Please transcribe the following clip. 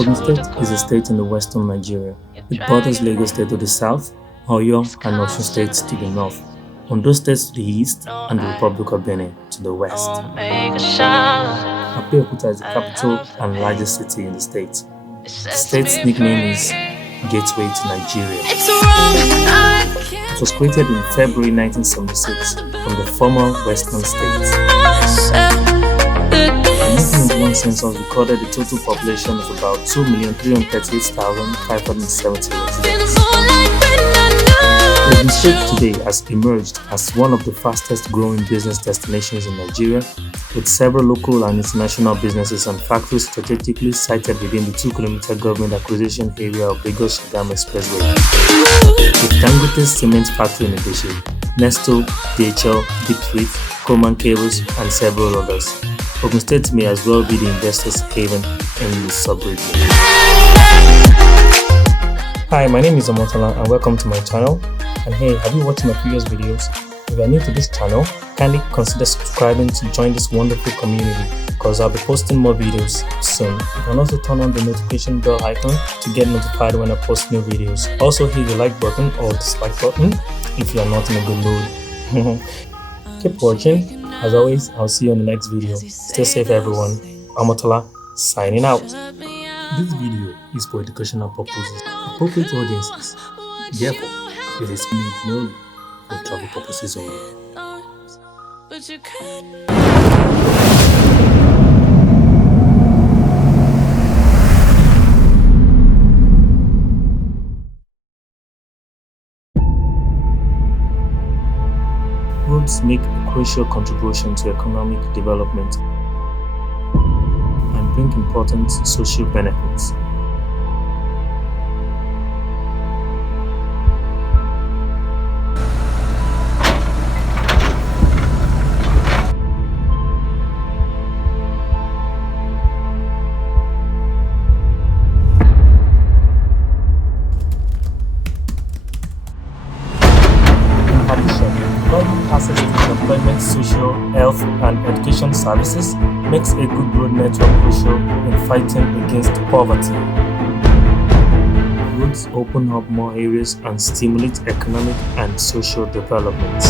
Ogun State is a state in the western Nigeria. It borders Lagos State to the south, Oyo and Osun States to the north, Ondo State to the east, and the Republic of Benin to the west. Abeokuta is the capital and largest city in the state. The state's nickname is Gateway to Nigeria. It was created in February 1976 from the former western states. The 1991 census recorded a total population of about 2,338,570 residents. Ogun State today has emerged as one of the fastest growing business destinations in Nigeria, with several local and international businesses and factories strategically sited within the 2-kilometer government acquisition area of Lagos-Ibadan Expressway. With Dangote's cement factory in Ibeshi, Nesto, DHL, Deep Fleet, Coleman Cables, and several others, Ogun State may as well be the investors' haven in the sub-region. Hi, my name is Omotala and welcome to my channel. And hey, have you watched my previous videos? If you are new to this channel, kindly consider subscribing to join this wonderful community because I'll be posting more videos soon. You can also turn on the notification bell icon to get notified when I post new videos. Also hit the like button or dislike button if you are not in a good mood. Keep watching. As always, I'll see you on the next video. Stay safe everyone. Omotala signing out. This video is for educational purposes, appropriate audiences. Therefore, it is made known for travel purposes only. Roads make a crucial contribution to economic development and bring important social benefits. Government access to employment, social, health, and education services makes a good road network crucial in fighting against poverty. Roads open up more areas and stimulate economic and social development.